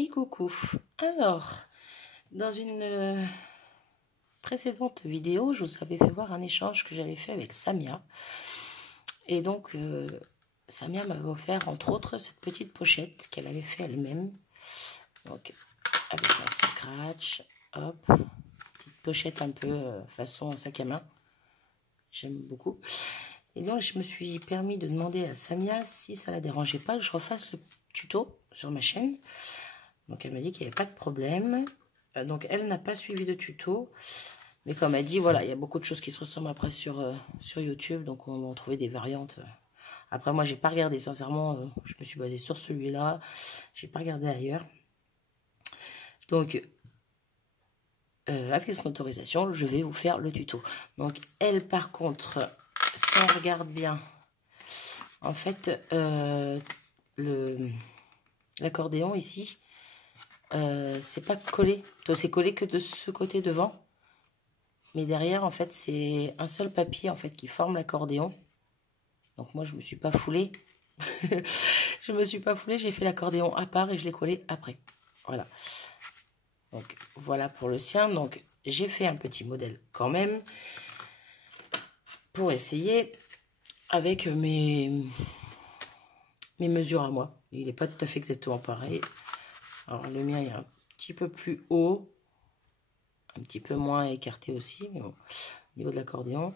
Et coucou. Alors, dans une précédente vidéo, je vous avais fait voir un échange que j'avais fait avec Samia. Et donc, Samia m'avait offert, entre autres, cette petite pochette qu'elle avait fait elle-même. Donc, avec un scratch, hop, petite pochette un peu façon sac à main. J'aime beaucoup. Et donc, je me suis permis de demander à Samia si ça la dérangeait pas que je refasse le tuto sur ma chaîne. Donc, elle m'a dit qu'il n'y avait pas de problème. Donc, elle n'a pas suivi de tuto. Mais comme elle dit, voilà, il y a beaucoup de choses qui se ressemblent après sur YouTube. Donc, on va en trouver des variantes. Après, moi, j'ai pas regardé. Sincèrement, je me suis basée sur celui-là. J'ai pas regardé ailleurs. Donc, avec son autorisation, je vais vous faire le tuto. Donc, elle, par contre, si on regarde bien, en fait, l'accordéon ici, c'est pas collé. C'est collé que de ce côté devant. Mais derrière, en fait, c'est un seul papier en fait qui forme l'accordéon. Donc moi, je me suis pas foulée. Je me suis pas foulée. J'ai fait l'accordéon à part et je l'ai collé après. Voilà. Donc voilà pour le sien. Donc j'ai fait un petit modèle quand même pour essayer avec mes mesures à moi. Il n'est pas tout à fait exactement pareil. Alors le mien est un petit peu plus haut, un petit peu moins écarté aussi, mais bon, au niveau de l'accordéon.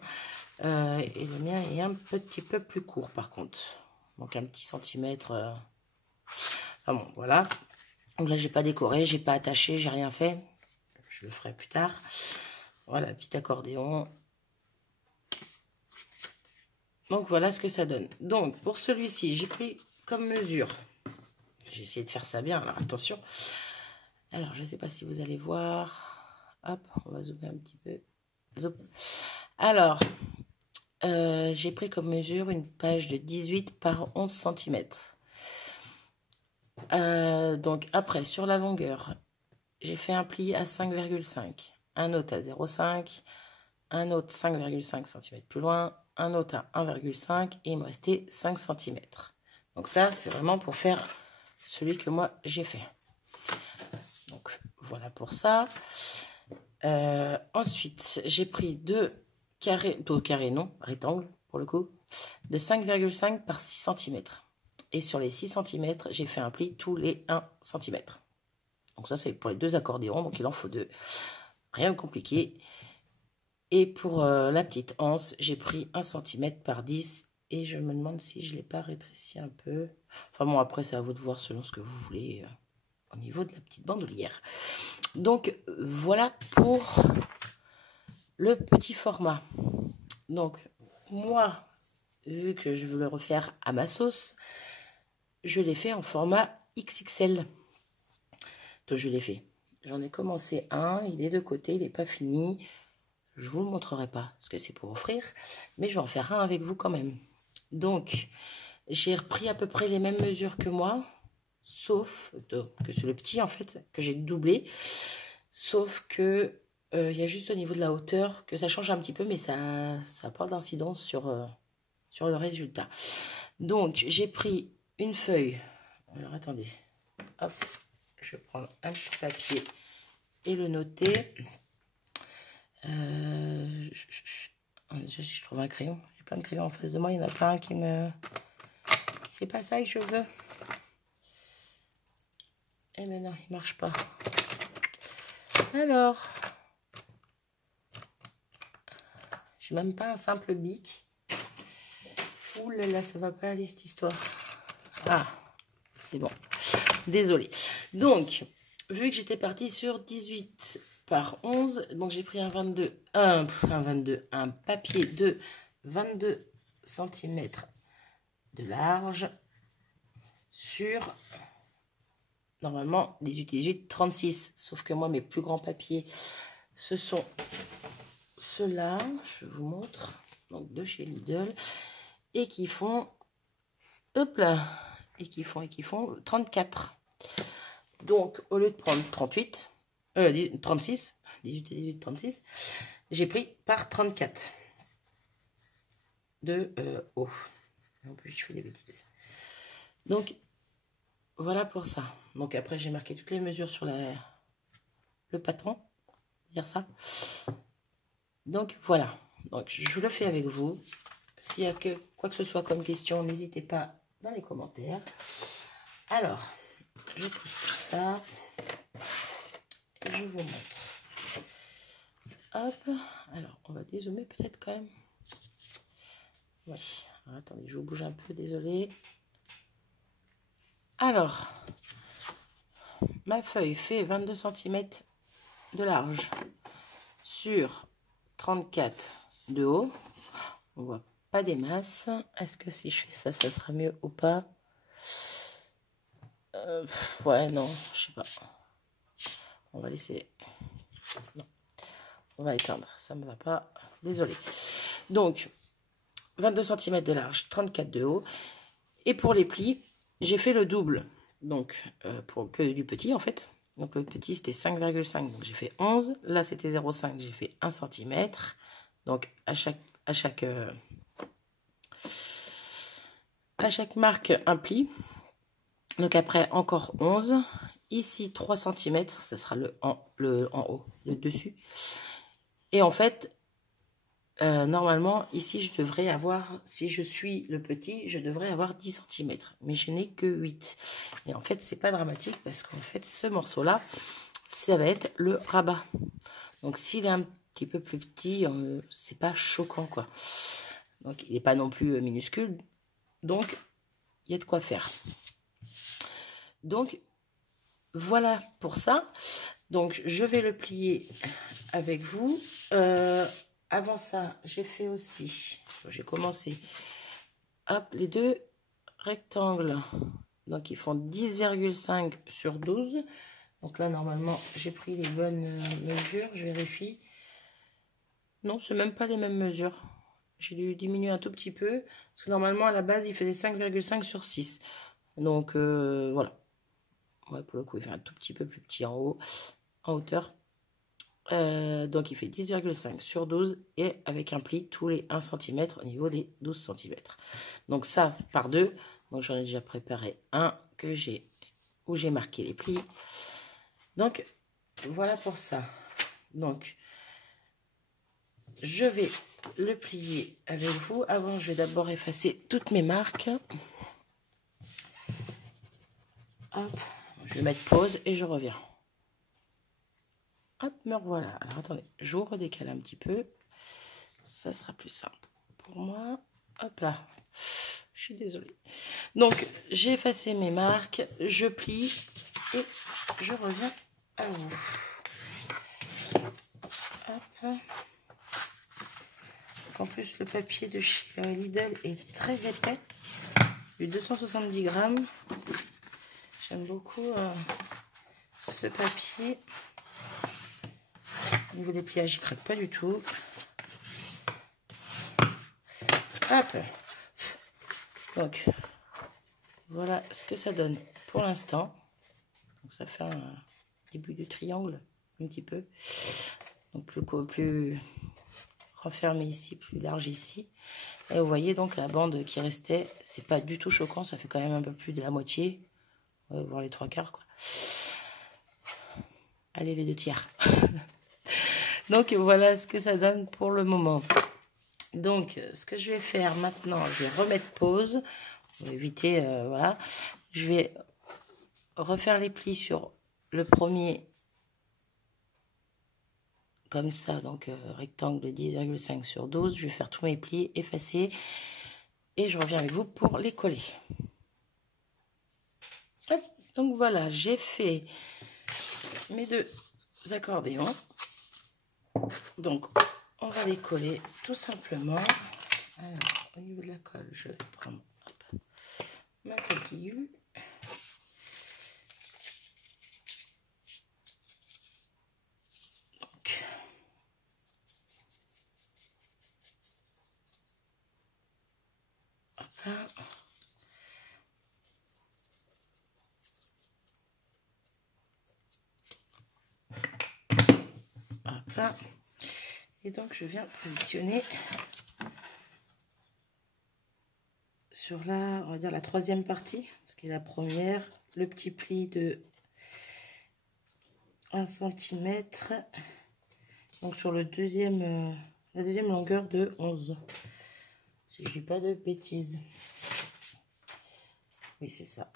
Et le mien est un petit peu plus court par contre. Donc un petit centimètre. Enfin bon, voilà. Donc là, j'ai pas décoré, j'ai pas attaché, j'ai rien fait. Je le ferai plus tard. Voilà, petit accordéon. Donc voilà ce que ça donne. Donc pour celui-ci, j'ai pris comme mesure. J'ai essayé de faire ça bien, alors attention. Alors, je ne sais pas si vous allez voir. Hop, on va zoomer un petit peu. Zoom. Alors, j'ai pris comme mesure une page de 18 par 11 cm. Donc, après, sur la longueur, j'ai fait un pli à 5,5. Un autre à 0,5. Un autre 5,5 cm plus loin. Un autre à 1,5. Et il me restait 5 cm. Donc ça, c'est vraiment pour faire celui que moi, j'ai fait. Donc, voilà pour ça. Ensuite, j'ai pris deux rectangles pour le coup, de 5,5 par 6 cm. Et sur les 6 cm, j'ai fait un pli tous les 1 cm. Donc ça, c'est pour les deux accordéons, donc il en faut deux. Rien de compliqué. Et pour la petite anse, j'ai pris 1 cm par 10. Et je me demande si je ne l'ai pas rétréci un peu. Enfin bon, après, c'est à vous de voir selon ce que vous voulez au niveau de la petite bandoulière. Donc, voilà pour le petit format. Donc, moi, vu que je veux le refaire à ma sauce, je l'ai fait en format XXL. Donc, je l'ai fait. J'en ai commencé un, il est de côté, il n'est pas fini. Je ne vous le montrerai pas, parce que c'est pour offrir, mais je vais en faire un avec vous quand même. Donc, j'ai repris à peu près les mêmes mesures que moi, sauf que c'est le petit, en fait, que j'ai doublé. Sauf que il y a juste au niveau de la hauteur que ça change un petit peu, mais ça n'a pas d'incidence sur le résultat. Donc, j'ai pris une feuille. Alors, attendez. Hop, je vais prendre un petit papier et le noter. Déjà, si je trouve un crayon. J'ai plein de crayons en face de moi. Il y en a pas un qui me... C'est pas ça que je veux. Eh mais non, il marche pas. Alors... J'ai même pas un simple bic. Ouh là là, ça va pas aller cette histoire. Ah, c'est bon. Désolée. Donc, vu que j'étais partie sur 18 par 11, donc j'ai pris un papier de 22 cm de large sur, normalement, 18, 36. Sauf que moi, mes plus grands papiers, ce sont ceux-là. Je vous montre. Donc, de chez Lidl. Et qui font, hop là, et qui font 34. Donc, au lieu de prendre 36, 18 et 18, 36, j'ai pris par 34 de haut. En plus, je fais des bêtises. Donc, voilà pour ça. Donc après, j'ai marqué toutes les mesures sur le patron. Dire ça. Donc voilà. Donc je le fais avec vous. S'il y a quoi que ce soit comme question, n'hésitez pas dans les commentaires. Alors, je pousse tout ça. Et je vous montre. Hop. Alors, on va dézoomer peut-être quand même. Oui. Alors, attendez, je vous bouge un peu, désolé. Alors, ma feuille fait 22 cm de large sur 34 de haut. On voit pas des masses. Est-ce que si je fais ça, ça sera mieux ou pas? Ouais, non, je sais pas. On va laisser... Non. On va éteindre, ça me va pas. Désolé. Donc, 22 cm de large, 34 de haut. Et pour les plis, j'ai fait le double. Donc, pour que du petit, en fait. Donc, le petit, c'était 5,5. Donc, j'ai fait 11. Là, c'était 0,5. J'ai fait 1 cm. Donc, à chaque marque, un pli. Donc, après, encore 11. Ici, 3 cm. Ça sera le en haut, le dessus. Et en fait, normalement, ici, je devrais avoir, si je suis le petit, je devrais avoir 10 cm. Mais je n'ai que 8. Et en fait, c'est pas dramatique parce qu'en fait, ce morceau-là, ça va être le rabat. Donc, s'il est un petit peu plus petit, c'est pas choquant, quoi. Donc, il n'est pas non plus minuscule. Donc, il y a de quoi faire. Donc, voilà pour ça. Donc, je vais le plier avec vous. Avant ça, j'ai fait aussi, j'ai commencé, hop, les deux rectangles. Donc, ils font 10,5 sur 12. Donc là, normalement, j'ai pris les bonnes mesures. Je vérifie. Non, c'est même pas les mêmes mesures. J'ai dû diminuer un tout petit peu. Parce que normalement, à la base, il faisait 5,5 sur 6. Donc, voilà. Ouais, pour le coup, il fait un tout petit peu plus petit en haut, en hauteur. Donc, il fait 10,5 sur 12 et avec un pli tous les 1 cm au niveau des 12 cm. Donc, ça par deux. Donc, j'en ai déjà préparé un où j'ai marqué les plis. Donc, voilà pour ça. Donc, je vais le plier avec vous. Avant, je vais d'abord effacer toutes mes marques. Hop, je vais mettre pause et je reviens. Hop, me revoilà. Alors, attendez, je vous redécale un petit peu. Ça sera plus simple pour moi. Hop là. Je suis désolée. Donc, j'ai effacé mes marques. Je plie et je reviens à vous. Hop. En plus, le papier de chez Lidl est très épais. Du 270 grammes. J'aime beaucoup ce papier. Au niveau des pliages, il ne craque pas du tout. Hop. Donc, voilà ce que ça donne pour l'instant. Ça fait un début de triangle, un petit peu. Donc, plus renfermé ici, plus large ici. Et vous voyez donc la bande qui restait, c'est pas du tout choquant. Ça fait quand même un peu plus de la moitié. On va voir les 3/4, quoi. Allez, les 2/3. Donc, voilà ce que ça donne pour le moment. Donc, ce que je vais faire maintenant, je vais remettre pause. On va éviter, voilà. Je vais refaire les plis sur le premier, comme ça, donc rectangle de 10,5 sur 12. Je vais faire tous mes plis, effacer, et je reviens avec vous pour les coller. Hop, donc voilà, j'ai fait mes deux accordéons. Donc, on va les coller tout simplement. Alors, au niveau de la colle, je vais prendre ma coquille. Donc, hop là. Hop là. Et donc, je viens positionner sur la, on va dire la troisième partie, ce qui est la première, le petit pli de 1 cm. Donc sur le deuxième, la deuxième longueur de 11. Si je dis pas de bêtises. Oui, c'est ça.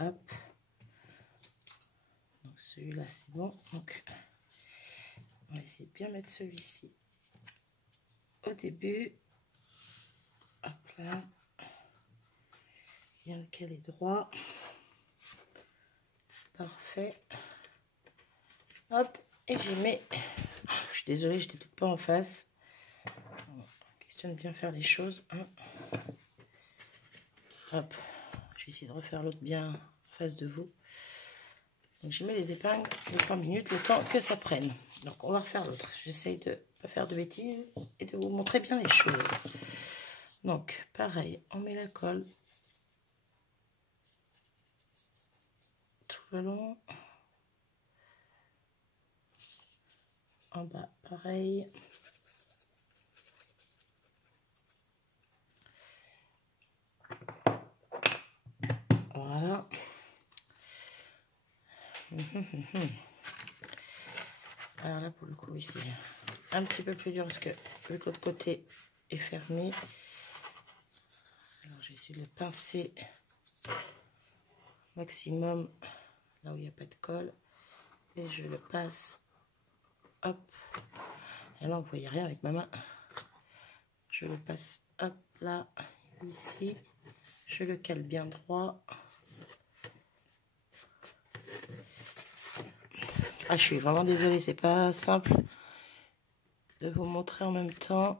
Hop. Donc celui-là, c'est bon. Donc, on va essayer de bien mettre celui-ci au début. Hop là. Bien lequel est droit. Parfait. Hop. Et je mets... Je suis désolée, j'étais peut-être pas en face. Question de bien faire les choses. Hop. Je vais essayer de refaire l'autre bien en face de vous. Donc je mets les épingles de 3 minutes, le temps que ça prenne. Donc on va refaire l'autre. J'essaye de ne pas faire de bêtises et de vous montrer bien les choses. Donc pareil, on met la colle tout le long. En bas, pareil. Voilà. Alors là, pour le coup, ici, un petit peu plus dur parce que vu que l'autre côté est fermé. Alors, je vais essayer de le pincer maximum là où il n'y a pas de colle. Et je le passe. Hop. Et là, vous ne voyez rien avec ma main. Je le passe, hop, là, ici. Je le cale bien droit. Ah, je suis vraiment désolée, c'est pas simple de vous montrer en même temps.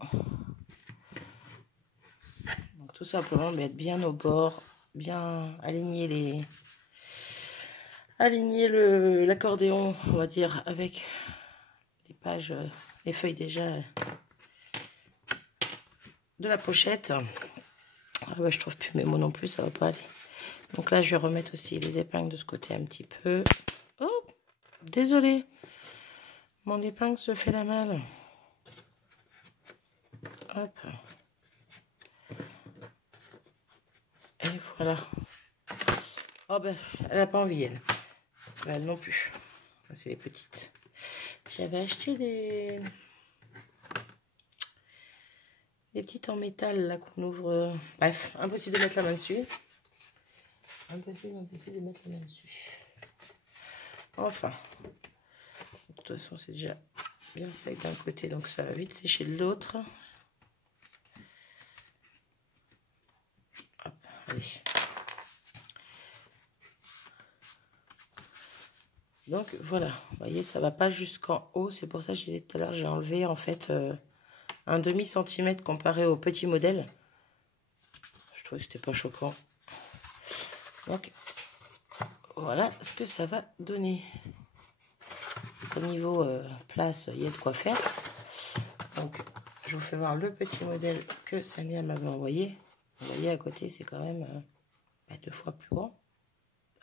Donc tout simplement mettre bien au bord, bien aligner l'accordéon, on va dire, avec les pages, les feuilles déjà de la pochette. Ah ouais, je trouve plus mes mots non plus, ça va pas aller. Donc là, je vais remettre aussi les épingles de ce côté un petit peu. Oh, désolée, mon épingle se fait la malle. Hop. Et voilà. Oh ben, elle n'a pas envie, elle. Elle non plus. C'est les petites. J'avais acheté des petites en métal là qu'on ouvre. Bref, impossible de mettre la main dessus. Impossible de mettre la main dessus. Enfin. De toute façon, c'est déjà bien sec d'un côté, donc ça va vite sécher de l'autre. Hop, allez. Donc voilà, vous voyez, ça va pas jusqu'en haut. C'est pour ça que je disais tout à l'heure, j'ai enlevé en fait un demi-centimètre comparé au petit modèle. Je trouvais que c'était pas choquant. Donc voilà ce que ça va donner. Au niveau place, il y a de quoi faire. Donc je vous fais voir le petit modèle que Samia m'avait envoyé. Vous voyez à côté, c'est quand même 2 fois plus grand.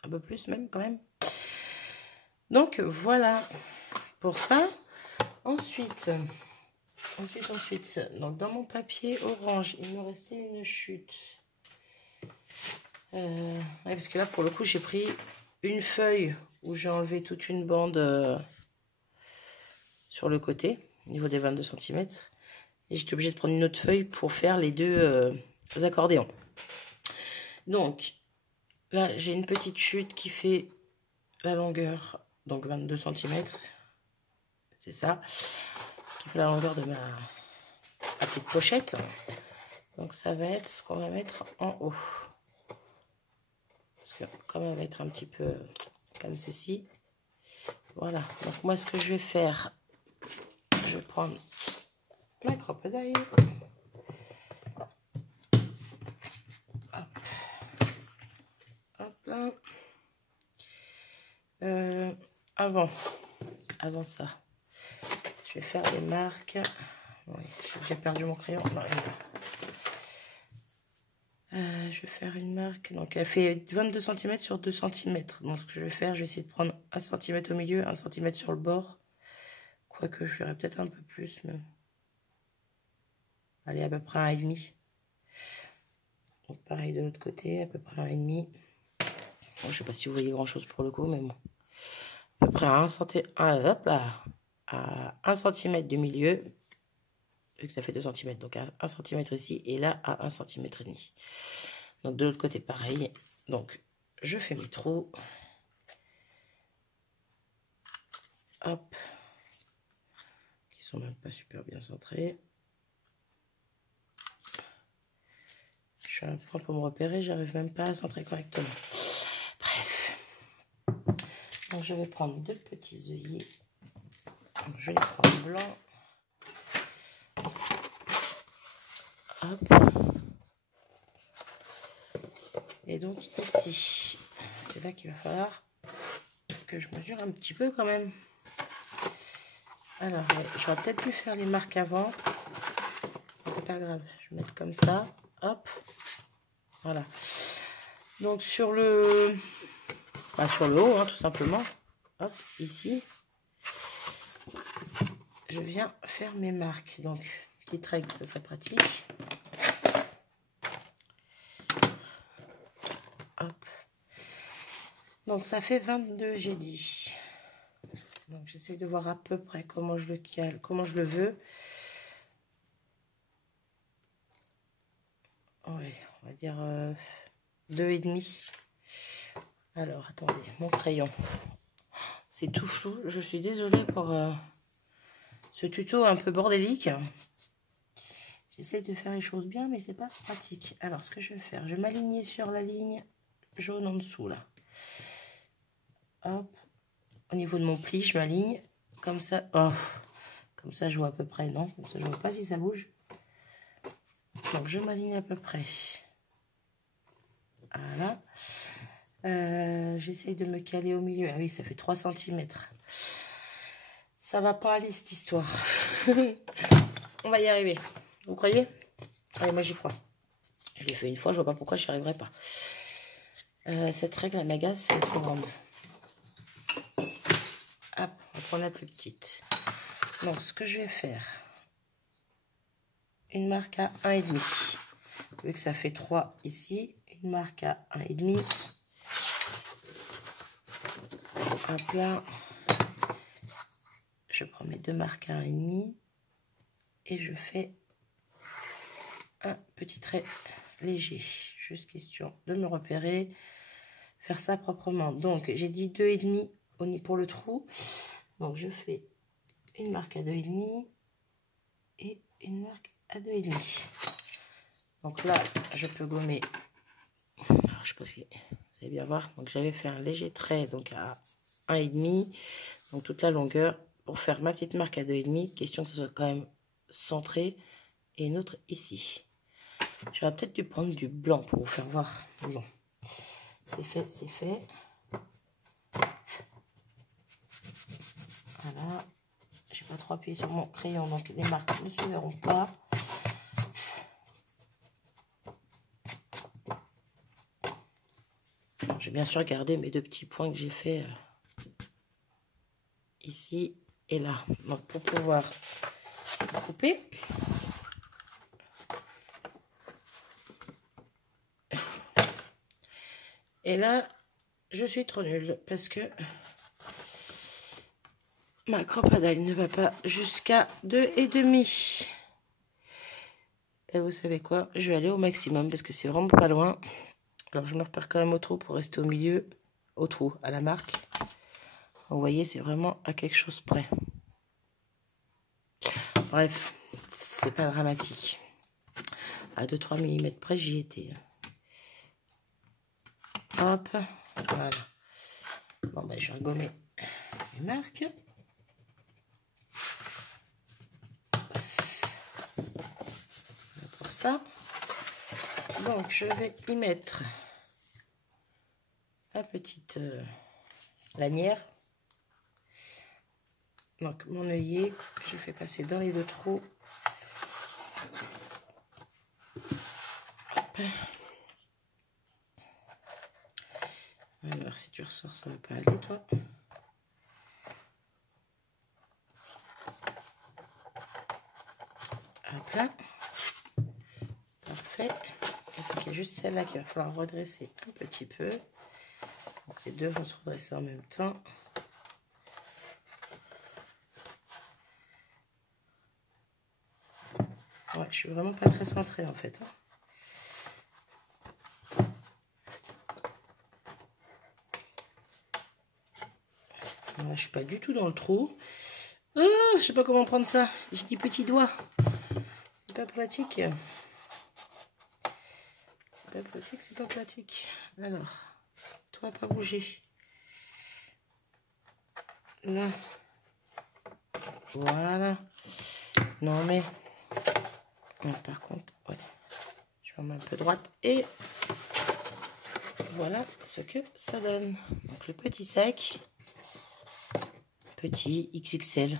Un peu plus même quand même. Donc voilà pour ça. Ensuite, donc dans mon papier orange, il me restait une chute. Ouais, parce que là, pour le coup, j'ai pris une feuille où j'ai enlevé toute une bande sur le côté, au niveau des 22 cm. Et j'étais obligée de prendre une autre feuille pour faire les deux accordéons. Donc, là, j'ai une petite chute qui fait la longueur, donc 22 cm. C'est ça. Qui fait la longueur de ma petite pochette. Donc, ça va être ce qu'on va mettre en haut. Parce que comme elle va être un petit peu comme ceci. Voilà. Donc, moi, ce que je vais faire, je vais prendre ma crocodile. Hop. Hop là. Avant ça, je vais faire des marques. Oui, j'ai déjà perdu mon crayon. Non, je vais faire une marque. Donc, elle fait 22 cm sur 2 cm. Donc, ce que je vais faire, je vais essayer de prendre 1 cm au milieu, 1 cm sur le bord. Quoique, je ferai peut-être un peu plus, mais... Allez, à peu près 1,5. Donc, pareil de l'autre côté, à peu près 1,5. Je sais pas si vous voyez grand chose pour le coup, mais bon. À peu près à 1 cm du milieu. Vu que ça fait 2 cm, donc à 1 cm ici, et là à 1 cm et demi. Donc de l'autre côté pareil. Donc je fais mes trous. Hop. Qui sont même pas super bien centrés. Je suis un peu pour me repérer, j'arrive même pas à centrer correctement. Bref. Donc je vais prendre 2 petits œillets. Donc, je les prends blancs. Hop. Et donc ici, c'est là qu'il va falloir que je mesure un petit peu quand même. Alors, j'aurais peut-être pu faire les marques avant. C'est pas grave, je vais mettre comme ça. Hop. Voilà. Donc sur le haut, hein, tout simplement. Hop, ici. Je viens faire mes marques. Donc, petite règle, ça serait pratique. Hop. Donc ça fait 22, j'ai dit. Donc j'essaie de voir à peu près comment je le cale, comment je le veux. Ouais, on va dire 2,5. Alors attendez, mon crayon. C'est tout flou. Je suis désolée pour ce tuto un peu bordélique. J'essaie de faire les choses bien, mais c'est pas pratique. Alors ce que je vais faire, je vais m'aligner sur la ligne jaune en dessous là. Hop. Au niveau de mon pli, je m'aligne comme ça. Oh, comme ça, je vois à peu près, non? Comme ça, je vois pas si ça bouge. Donc, je m'aligne à peu près. Voilà. J'essaye de me caler au milieu. Ah oui, ça fait 3 cm. Ça va pas aller, cette histoire. On va y arriver. Vous croyez? Allez, moi, j'y crois. Je l'ai fait une fois, je vois pas pourquoi je n'y arriverai pas. Cette règle, elle m'agace, c'est trop grande. Hop, on prend la plus petite. Donc, ce que je vais faire, une marque à 1,5. Vu que ça fait 3 ici, une marque à 1,5. Hop là. Je prends mes 2 marques à 1,5 et je fais un petit trait léger. Juste question de me repérer, faire ça proprement. Donc, j'ai dit 2,5 pour le trou. Donc, je fais une marque à 2,5 et une marque à 2,5. Donc là, je peux gommer. Alors, je sais pas si vous allez bien voir. Donc, j'avais fait un léger trait donc à 1,5. Donc, toute la longueur pour faire ma petite marque à 2,5. Question que ce soit quand même centré. Et une autre ici. J'aurais peut-être dû prendre du blanc pour vous faire voir. Bon, c'est fait, c'est fait. Voilà. J'ai pas trop appuyé sur mon crayon, donc les marques ne se verront pas. J'ai bien sûr gardé mes 2 petits points que j'ai fait ici et là. Donc pour pouvoir couper. Et là, je suis trop nulle parce que ma crocodile ne va pas jusqu'à 2,5. Et vous savez quoi? Je vais aller au maximum parce que c'est vraiment pas loin. Alors, je me repère quand même au trou pour rester au milieu. Au trou, à la marque. Vous voyez, c'est vraiment à quelque chose près. Bref, c'est pas dramatique. À 2-3 mm près, j'y étais. Hop, voilà. Bon, ben, je vais gommer les marques. Pour ça. Donc, je vais y mettre ma petite lanière. Donc, mon œillet, je fais passer dans les 2 trous. Hop. Alors, si tu ressors, ça va pas aller, toi. Hop là. Parfait. Il y a juste celle-là qu'il va falloir redresser un petit peu. Les deux vont se redresser en même temps. Ouais, je suis vraiment pas très centrée en fait. Là, je suis pas du tout dans le trou. Je sais pas comment prendre ça. J'ai des petits doigts. C'est pas pratique. C'est pas pratique, c'est pas pratique. Alors, toi pas bouger. Là. Voilà. Non mais. Par contre, ouais. Je vais mettre un peu droite et voilà ce que ça donne. Donc le petit sac. Petit XXL.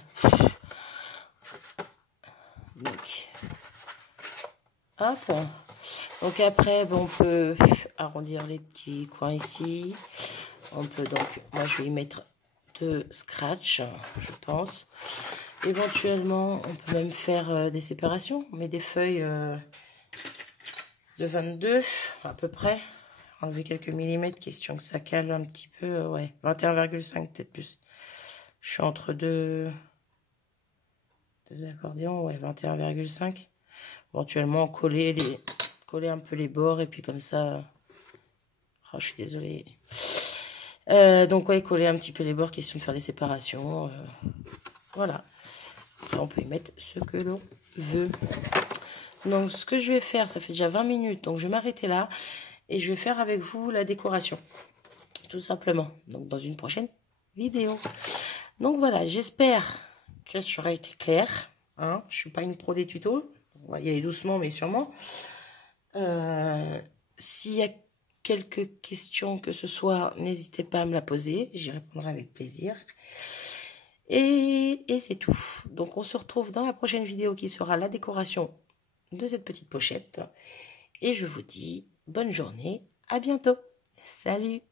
Donc, hop. Donc après, bon, on peut arrondir les petits coins ici. On peut donc, moi je vais y mettre 2 scratch, je pense. Éventuellement, on peut même faire des séparations. On met des feuilles de 22 à peu près. Enlever quelques millimètres, question que ça cale un petit peu. Ouais, 21,5 peut-être plus. Je suis entre deux accordéons, ouais, 21,5. Éventuellement, coller un peu les bords et puis comme ça. Oh, je suis désolée. Donc, ouais, coller un petit peu les bords, question de faire des séparations. Voilà. Et on peut y mettre ce que l'on veut. Donc, ce que je vais faire, ça fait déjà 20 minutes. Donc, je vais m'arrêter là. Et je vais faire avec vous la décoration. Tout simplement. Donc, dans une prochaine vidéo. Donc, voilà. J'espère que ça aura été clair. Hein, je ne suis pas une pro des tutos. On va y aller doucement, mais sûrement. S'il y a quelques questions que ce soit, n'hésitez pas à me la poser. J'y répondrai avec plaisir. Et c'est tout. Donc, on se retrouve dans la prochaine vidéo qui sera la décoration de cette petite pochette. Et je vous dis bonne journée. À bientôt. Salut.